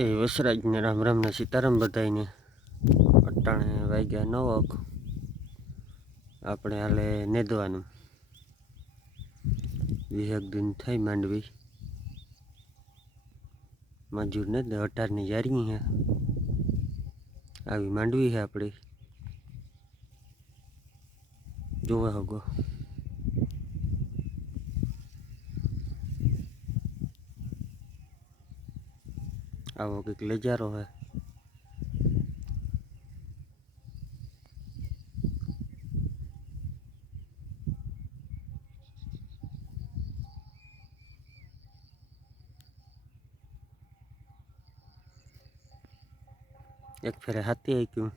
એ વસરાજને રામ રામ ને સીતારામ બધાઈને અટાણે વાગ્યા 9 આપણે હાલે નેદવાનું 20 દિન થઈ માંડવી મજૂર ને 18ની જારી હે આવી માંડવી હે આપણી જોવા હોગો આવો કંઈક લેજારો હે એક ફેરે હાથી આવી ગયું